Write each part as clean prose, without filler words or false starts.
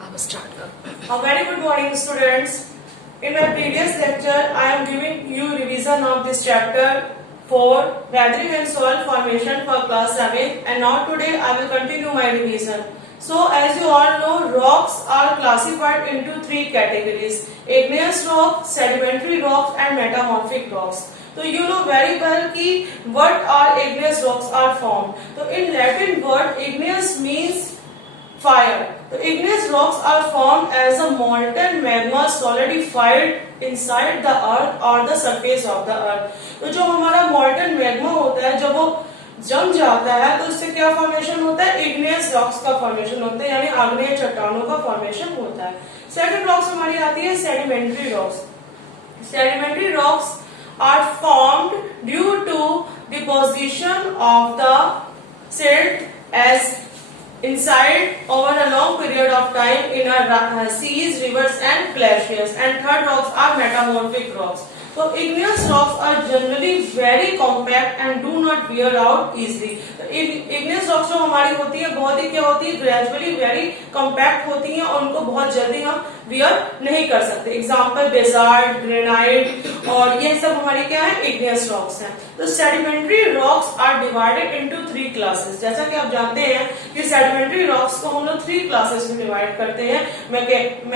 अब स्टार्ट कर। A very good morning, students. In my previous lecture, I am giving you revision of this chapter 4, Weathering and Soil Formation for class 7, and now today I will continue my revision. So, as you all know, rocks are classified into three categories: igneous rocks, sedimentary rocks, and metamorphic rocks. So you know very well कि what are igneous rocks are formed. So in Latin word, igneous means fire. So igneous rocks are formed as a molten magma solidified inside the earth or the surface of the earth. तो जो हमारा molten magma होता है, जब वो जम जाता है तो उससे क्या फॉर्मेशन होता है? igneous rocks का फॉर्मेशन होता है, यानी आग्नेय चट्टानों का फॉर्मेशन होता है. सेकंड रॉक्स हमारी आती है sedimentary rocks. Sedimentary rocks are formed due to deposition of the silt as inside over a long period of time in a seas, rivers and glaciers. And third rocks are metamorphic rocks. So igneous rocks are generally very compact and do not wear out easily. igneous rocks जो हमारी होती है बहुत ही क्या होती है, gradually very compact होती हैं और उनको बहुत जल्दी हम wear नहीं कर सकते. एग्जाम्पल बेसाल्ट, ग्रेनाइट और ये सब हमारी क्या है, igneous rocks हैं. तो sedimentary rocks are divided into three classes. जैसा कि आप जानते हैं कि sedimentary rocks को हम लोग three classes में divide करते हैं: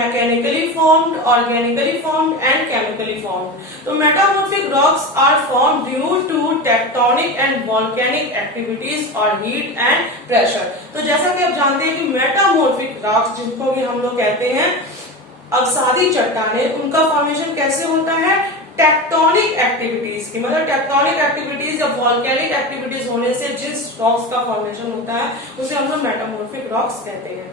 mechanically formed, organically formed and chemically formed. तो metamorphic rocks are formed due to tectonic and volcanic activities or heat and pressure. तो जैसा कि आप जानते हैं कि metamorphic rocks जिनको भी हम लोग कहते हैं अवसादी चट्टानें, उनका फॉर्मेशन कैसे होता है? टेक्टोनिक एक्टिविटीज की, मतलब टेक्टोनिक एक्टिविटीज या वॉल्केनिक एक्टिविटीज होने से जिस रॉक्स का फॉर्मेशन होता है उसे हम लोग मेटामॉर्फिक रॉक्स कहते हैं.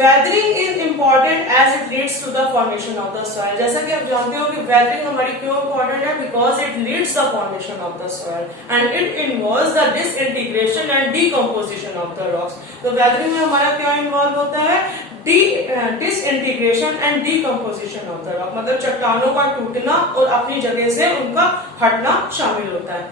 Weathering is important as it leads to the formation of the soil. जैसा कि आप जानते हो कि वेदरिंग हमारी क्यों इम्पोर्टेंट है? Because it leads the formation of the soil and it involves the disintegration and decomposition of the rocks. तो वेदरिंग में हमारा क्या इन्वॉल्व होता है? Disintegration and decomposition of the rock, मतलब चट्टानों का टूटना और अपनी जगह से उनका हटना शामिल होता है.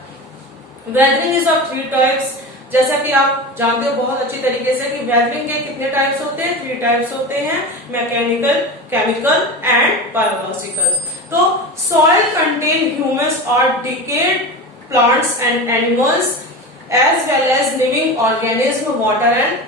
Weathering is of three types. जैसा कि आप जानते हो बहुत अच्छी तरीके से कि वेदरिंग के कितने टाइप्स होते हैं? थ्री टाइप्स होते हैं: मैकेनिकल, केमिकल एंड बायोलॉजिकल. तो सॉइल कंटेन ह्यूमस और decayed plants and animals as well as living organism, water and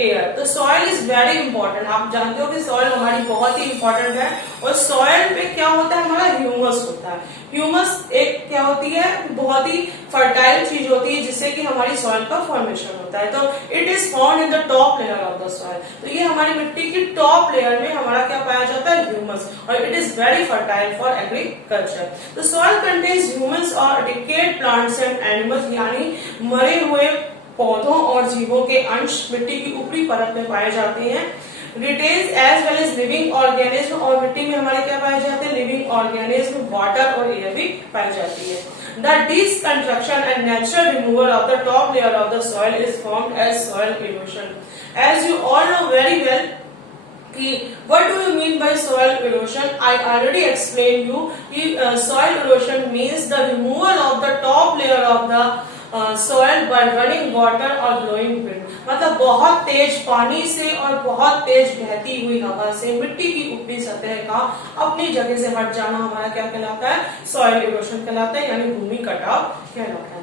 air. तो सॉइल इज वेरी इंपॉर्टेंट. आप जानते हो कि सॉइल हमारी बहुत ही इंपॉर्टेंट है और सॉइल में क्या होता है? हमारा ह्यूमस होता है. ह्यूमस एक क्या होती है? बहुत ही फर्टाइल चीज होती है जिससे कि हमारी सॉइल का फॉर्मेशन होता है. तो it is found in the top layer of the soil. तो ये हमारी मिट्टी की टॉप लेयर में हमारा क्या पाया जाता है? ह्यूमस. और it is very fertile for agriculture. तो सॉइल कंटेन्स ह्यूमस और डिकेड प्लांट्स एंड एनिमल्स, यानी मरे हुए पौधों और जीवों के अंश मिट्टी की ऊपरी परत में पाए जाते हैं. Retains as well as living organism, और मिट्टी में हमारे क्या पाए जाते हैं? लिविंग ऑर्गेनिज्म, वाटर और एयर भी पाई जाती है. The deconstruction and natural removal of the top layer of the soil is formed as soil erosion. As you all know very well कि what do you mean by soil erosion? I already explained you कि soil erosion means the removal of the top layer of the soil by running water or blowing wind. मतलब बहुत तेज पानी से और बहुत तेज बहती हुई हवा से मिट्टी की ऊपरी सतह का अपनी जगह से हट जाना हमारा क्या कहलाता है? सॉइल इरोशन कहलाता है, यानी भूमि कटाव कहलाता है.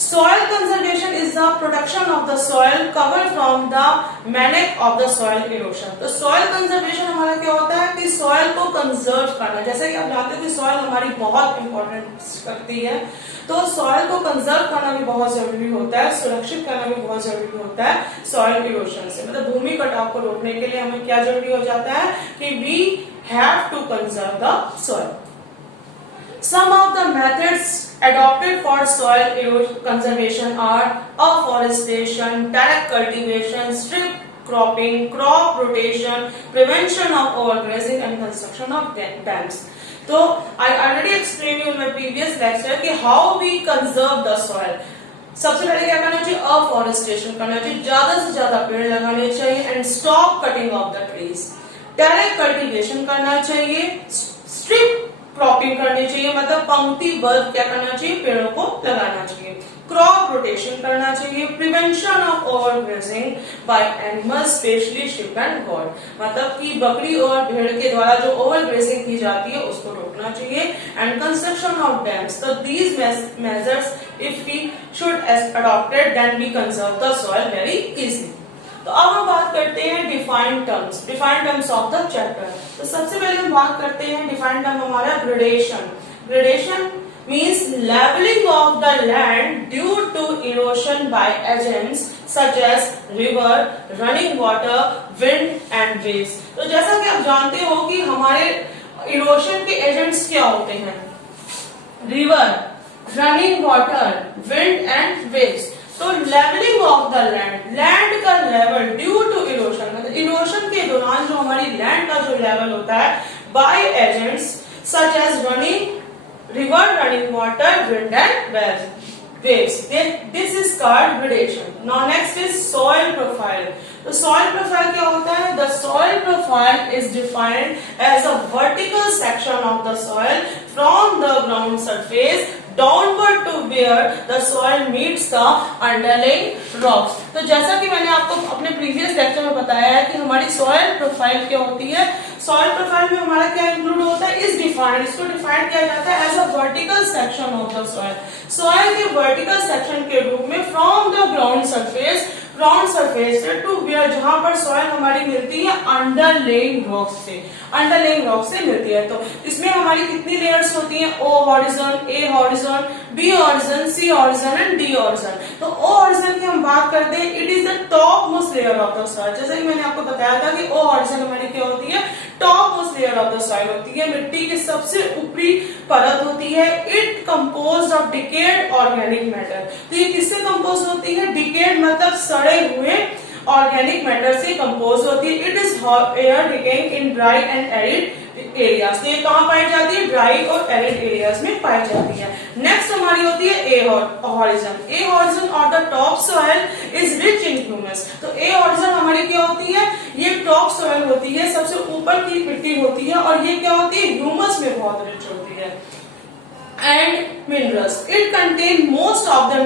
Soil conservation is the protection of the soil cover from the manic of the soil erosion. तो soil conservation हमारा क्या होता है कि soil को conserve करना. जैसे कि आप जानते हो कि soil हमारी बहुत important करती है, तो soil को conserve करना भी बहुत जरूरी होता है, सुरक्षित करना भी बहुत जरूरी होता है soil erosion से. मतलब भूमि कटाव को रोकने के लिए हमें क्या जरूरी हो जाता है कि we have to conserve the soil. Some of the methods adopted for soil erosion conservation are afforestation, terrace cultivation, strip cropping, crop rotation, prevention of overgrazing and construction of dams. So I already explained you in my previous lecture कि how we conserve the soil. सबसे पहले क्या करना चाहिए? Afforestation करना चाहिए, ज्यादा से ज्यादा पेड़ लगाने चाहिए and stop cutting of the trees. Terrace cultivation करना चाहिए, स्ट्रिप क्रॉपिंग करनी चाहिए, मतलब पंक्तिबद्ध क्या करना चाहिए? पेड़ों को लगाना चाहिए. क्रॉप रोटेशन करना चाहिए, prevention of overgrazing by animals specially sheep and goat, मतलब कि बकरी और भेड़ के द्वारा जो ओवरग्रेजिंग की जाती है उसको रोकना चाहिए, एंड कंस्ट्रक्शन ऑफ डैम्स। तो these measures if we should adopted then we conserve the soil very easily. तो अब हम बात करते हैं defined terms of the chapter. तो सबसे पहले हम बात करते हैं डिफाइंड टर्म हमारा gradation. Gradation means leveling of the land due to erosion by agents such as river, running water, wind and waves। तो जैसा कि आप जानते हो कि हमारे इरोशन के एजेंट्स क्या होते हैं, river, running water, wind and waves. तो लेवलिंग ऑफ द लैंड का लेवल ड्यू टू इरोशन, मतलब इरोशन के दौरान जो हमारी लैंड का जो लेवल होता है by agents such as running river, running water, wind and waves. This is called gradation. Now next is soil profile. तो soil profile क्या होता है? The soil profile is defined as a vertical section of the soil from the ground surface downward to where the soil meets the underlying rocks। तो जैसा कि मैंने आपको अपने प्रीवियस लेक्चर में बताया है कि हमारी सॉइल प्रोफाइल क्या होती है, सॉइल प्रोफाइल में हमारा क्या इंक्लूड होता है, इस डिफाइंड, इसको डिफाइन किया जाता है as a vertical section of the soil, soil के वर्टिकल सेक्शन के रूप में फ्रॉम द ग्राउंड सरफेस से टू वेयर, जहां पर सॉइल हमारी मिलती है अंडरलेइंग रॉक्स से मिलती है। तो इसमें हमारी कितनी लेयर्स होती हैं, O horizon, A horizon, B horizon, C horizon and D horizon. तो ओ हॉरिजन की हम बात करते हैं, it is the top most layer of the soil. जैसे कि मैंने आपको बताया था कि ओ हॉरिजन हमारी क्या होती है, top most layer of the soil होती है, मिट्टी की सबसे ऊपरी परत होती है। It composed of decade organic matter. तो ये किससे कंपोज होती है, डिकेड मतलब सड़े हुए ऑर्गेनिक मैटर से कंपोज होती है। It is air decaying in dry and arid areas. तो ये कहाँ पाई जाती है, ड्राई और एरिड एरियाज में पाई जाती है। नेक्स्ट हमारी होती है ए हॉरिजन। ए हॉरिजन और the top soil is rich in humus. तो ए हॉरिजन हमारी क्या होती है, ये टॉप सॉइल होती है, सबसे ऊपर की मिट्टी होती है, और ये क्या होती है, ह्यूमस में बहुत रिच होती है। And minerals, it contain most of the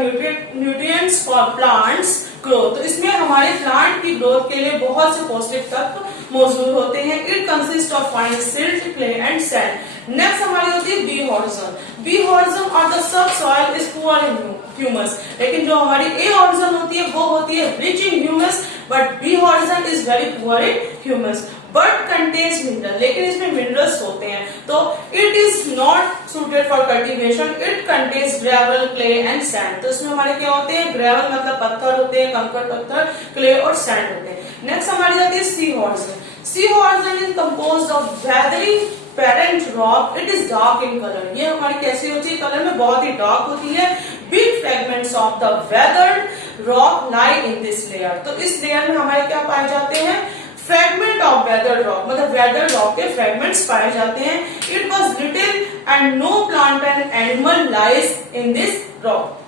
nutrients for plants growth. तो इसमें हमारे प्लांट की ग्रोथ के लिए बहुत से पौष्टिक तत्व मौजूद होते हैं। It consist of fine silt, clay and sand. Next हमारी होती है बी हॉरिजन। बी हॉरिजन और the sub soil is poor in humus. लेकिन जो हमारी ए हॉरिजन होती है वो होती है rich in humus, but B horizon is very poor in humus, but contains mineral, लेकिन इसमें मिनरल्स होते हैं। तो it is not suited for cultivation. It contains gravel, clay and sand. तो इसमें हमारे क्या होते हैं, ग्रेवल मतलब पत्थर होते हैं, कंकड़ पत्थर, क्ले और सैंड होते हैं। नेक्स्ट हमारी जाती है C horizon. C horizon is composed of weathered parent rock. It is dark in colour. ये हमारी कैसी होती है, कलर में बहुत ही डार्क होती है। Big fragments of the weathered rock lie in this layer. तो इस लेयर में हमारे क्या पाए जाते हैं, फ्रेगमेंट ऑफ वेदर्ड रॉक, मतलब वेदर्ड रॉक के फ्रेगमेंट्स पाए जाते हैं। It was little and no plant and animal lies in this rock.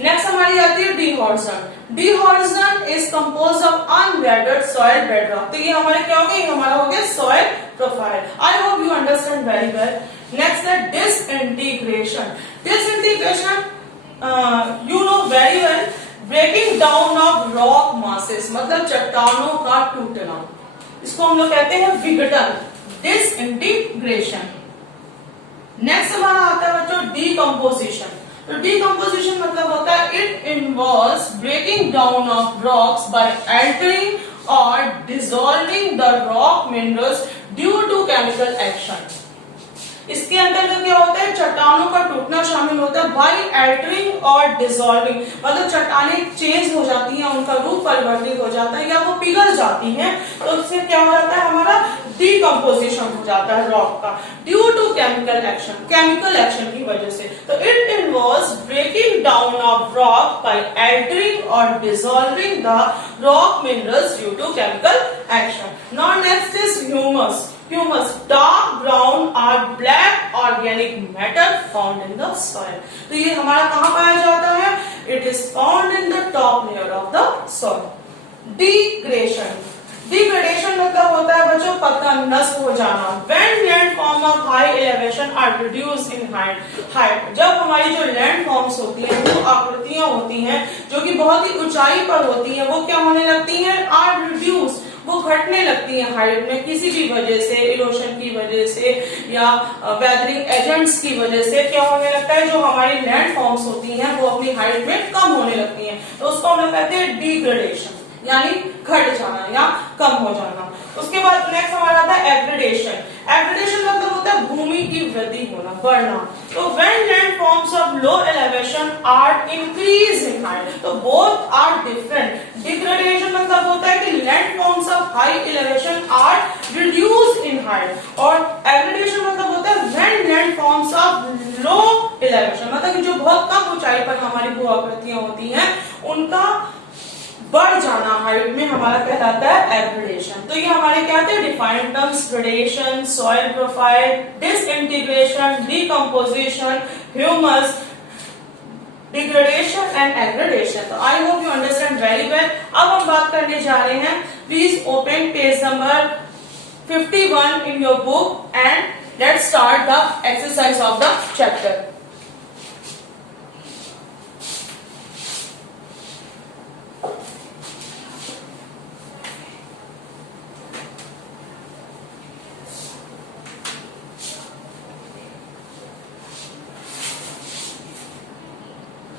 Next हमारी आती है D horizon. D horizon is composed of unweathered soil bedrock. तो ये हमारे क्या हो गया, ये हमारा हो गया soil profile. I hope you understand very well. Next है disintegration. Disintegration you know very well, breaking down of rock masses, मतलब चट्टानों का टूटना। इसको हम लोग कहते हैं विघटन, डिसइंटीग्रेशन। नेक्स्ट हमारा आता है बच्चों डीकम्पोजिशन। तो डीकम्पोजिशन मतलब होता है it involves breaking down of rocks by altering और dissolving the rock minerals due to chemical action. इसके अंतर्गत क्या होता है, चट्टानों का टूटना शामिल होता है बाय अल्टरिंग और डिसॉल्विंग, मतलब चट्टानें चेंज हो जाती हैं, उनका रूप परिवर्तित हो जाता है या वो पिघल जाती हैं। तो उससे क्या हो जाता है, हमारा डीकम्पोजिशन हो जाता है रॉक का ड्यू टू केमिकल एक्शन की वजह से। तो it involves breaking down of rock by altering और dissolving the rock minerals due to chemical action. Now next is humus. Humus, dark brown or black organic matter found in the soil। तो ये हमारा कहाँ पाया जाता है, it is found in the top layer of the soil। Degradation। Degradation मतलब होता है बच्चों पतन, नष्ट हो जाना। When land form of high elevation are reduced in height, जब हमारी जो लैंड फॉर्म्स होती हैं, वो आकृतियां होती हैं जो कि बहुत ही ऊंचाई पर होती हैं, वो क्या होने लगती हैं, आर रिड्यूस, वो घटने लगती हैं हाइट में किसी भी वजह से, इरोशन की वजह से या वेदरिंग एजेंट्स की वजह से क्या होने लगता है, जो हमारी लैंड फॉर्म्स होती हैं वो अपनी हाइट में कम होने लगती हैं, तो उसको हम लोग कहते हैं डिग्रेडेशन, यानी घट जाना या कम हो जाना। उसके बाद नेक्स्ट हमारा आता है एग्रेडेशन। एग्रेडेशन मतलब होता है भूमि की वृद्धि होना, बढ़ना। तो when land forms of low elevation are increase in height, तो बोथ आर डिफरेंट। डिग्रेडेशन मतलब होता है कि land forms of high elevation are reduce in height, और एग्रेडेशन मतलब होता है when land forms of low elevation, मतलब कि जो बहुत कम ऊंचाई पर हमारी भू आकृतियां होती हैं उनका बढ़ जाना हाइट में हमारा कहलाता है एग्रेडेशन। तो ये हमारे क्या थे defined terms, gradation, soil profile, disintegration, decomposition, humus, degradation and aggradation. तो I hope you understand very well. अब हम बात करने जा रहे हैं, please open page number 51 in your book and let's start the exercise of the chapter.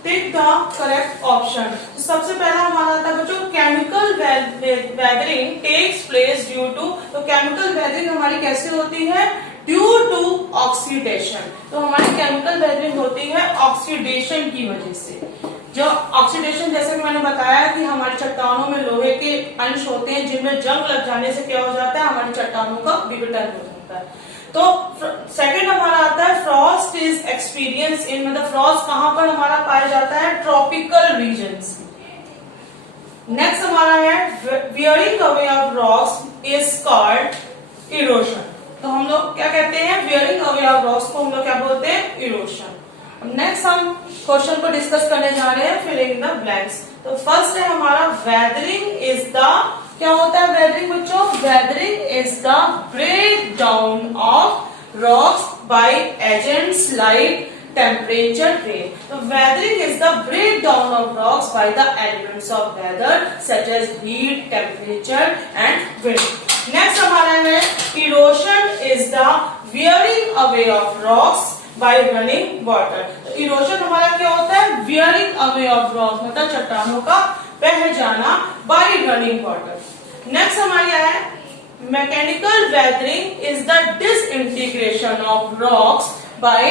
Tick the correct option. सबसे पहला हमारा आता है बच्चों chemical weathering takes place due to. तो केमिकल वेदरिंग हमारी कैसे होती है, ड्यू टू ऑक्सीडेशन। तो हमारी केमिकल वेदरिंग होती है ऑक्सीडेशन की वजह से। जो ऑक्सीडेशन जैसे कि मैंने बताया कि हमारी चट्टानों में लोहे के अंश होते हैं जिनमें जंग लग जाने से क्या हो जाता है, हमारी चट्टानों का विघटन हो जाता है। तो सेकंड हमारा आता है फ्रॉस्ट इज एक्सपीरियंस इन, मतलब फ्रॉस्ट कहां पर हमारा पाया जाता है, ट्रॉपिकल रीजन्स। नेक्स्ट हमारा है wearing away of rocks is called erosion. तो हम लोग क्या कहते हैं, वियरिंग अवे ऑफ रॉक्स को हम लोग क्या बोलते हैं, इरोशन। नेक्स्ट हम क्वेश्चन को डिस्कस करने जा रहे हैं, फिलिंग द ब्लैंक्स। तो फर्स्ट है हमारा वेदरिंग इज द, क्या होता है वेदरिंग बच्चों, weathering is the break down of rocks by agents like temperature, rain. So weathering is the breakdown of rocks by the elements of weather such as heat, temperature and wind. Next हमारा है erosion is the wearing away of rocks by running water. तो erosion हमारा क्या होता है, wearing away of rocks मतलब चट्टानों का बह जाना by running water. Next हमारी है mechanical weathering is the disintegration of rocks by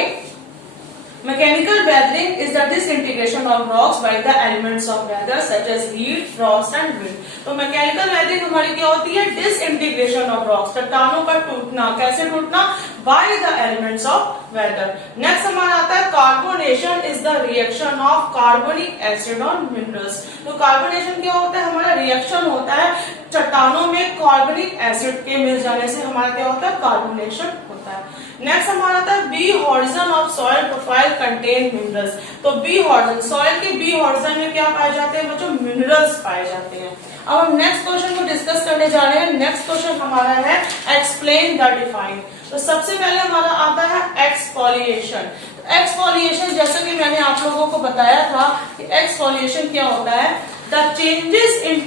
Mechanical weathering is the disintegration of rocks by the elements of weather such as heat, frost and wind. तो mechanical weathering हमारी क्या होती है, disintegration of rocks, चट्टानों का टूटना। कैसे टूटना, by the elements of weather. Next हमारा आता है carbonation is the reaction of carbonic acid on minerals. तो carbonation क्या होता है, हमारा रिएक्शन होता है चट्टानों में कार्बनिक एसिड के मिल जाने से हमारा क्या होता है, कार्बोनेशन होता है। नेक्स्ट हमारा था B horizon of soil profile contain minerals. तो बी हॉरिजन, सॉइल के बी हॉरिजन में क्या पाए जाते हैं बच्चों, मिनरल्स पाए जाते हैं। अब हम नेक्स्ट क्वेश्चन को डिस्कस करने जा रहे हैं। नेक्स्ट क्वेश्चन हमारा है एक्सप्लेन द डिफाइन। तो सबसे पहले हमारा आता है एक्सफोलिएशन। एक्सफोलिएशन जैसे कि मैंने आप लोगों को बताया था कि एक्सफोलिएशन क्या होता है, the changes in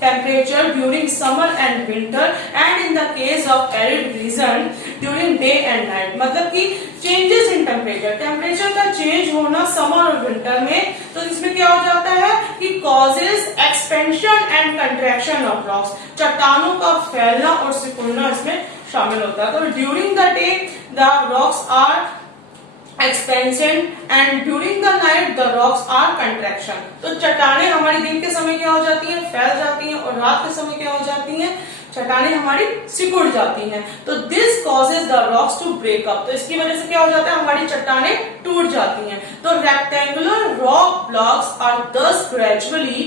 temperature during summer and winter and in the case of arid region during day and night। मतलब कि changes in temperature, टेम्परेचर का चेंज होना समर और विंटर में, तो इसमें क्या हो जाता है कि causes expansion and contraction of rocks, चट्टानों का फैलना और सिकुड़ना इसमें शामिल होता है। तो during the day the rocks are expansion and during the night the rocks are contraction। तो चट्टानें हमारी दिन के समय क्या हो जाती हैं, फैल जाती हैं, और रात के समय क्या हो जाती हैं, चट्टानें हमारी सिकुड़ जाती हैं। तो this causes the rocks to break up। तो इसकी वजह से क्या हो जाता है, हमारी चट्टानें टूट जाती हैं। तो rectangular rock blocks are thus gradually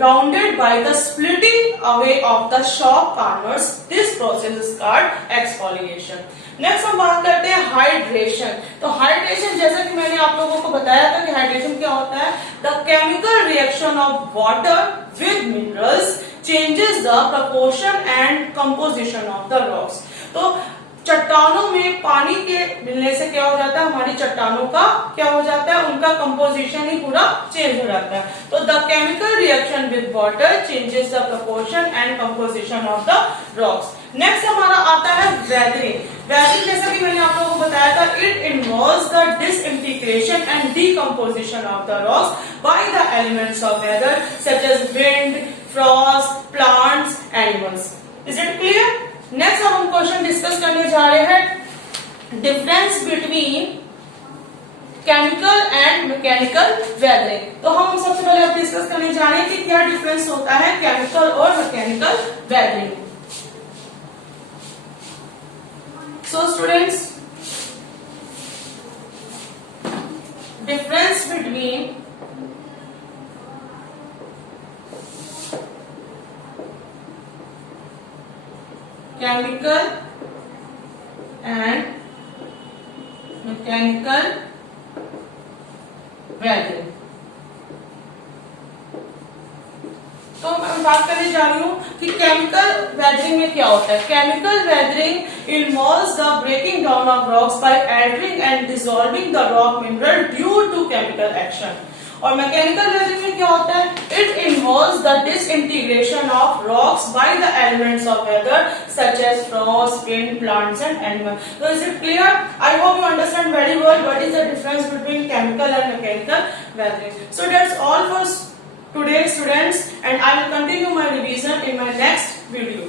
rounded by the splitting away of the shock corners। This process is called exfoliation। Next हम बात करते हैं हाइड्रेशन। तो हाइड्रेशन जैसा कि मैंने आप लोगों को बताया था कि हाइड्रेशन क्या होता है, the chemical reaction of water with minerals changes the proportion and composition of the rocks. तो चट्टानों में पानी के मिलने से क्या हो जाता है, हमारी चट्टानों का क्या हो जाता है, उनका कंपोजिशन ही पूरा चेंज हो जाता है. तो the chemical reaction with water changes the proportion and composition of the rocks. Next हमारा आता है वेदरिंग. वेदरिंग जैसा कि मैंने आप लोगों को बताया था, it involves the disintegration and decomposition of the rocks by the elements of weather such as wind, frost, plants, animals. Is it clear? Next हम क्वेश्चन डिस्कस करने जा रहे हैं difference between chemical and mechanical weathering. तो हम सबसे पहले अब डिस्कस करने जा रहे हैं कि क्या डिफरेंस होता है केमिकल और mechanical weathering. So students, difference between chemical and mechanical weathering. तो मैं बात करने जा रही हूँ कि केमिकल वेदरिंग में क्या होता है. Chemical weathering involves the breaking down of rocks by altering and dissolving the rock mineral due to chemical action. और मैकेनिकल वेदरिंग में क्या होता है, it involves the disintegration of rocks by the elements of weather such as frost, wind, plants and animal. तो is it clear? I hope you understand very well what is the difference between chemical and mechanical weathering. So that's all for today students, and I will continue my revision in my next video.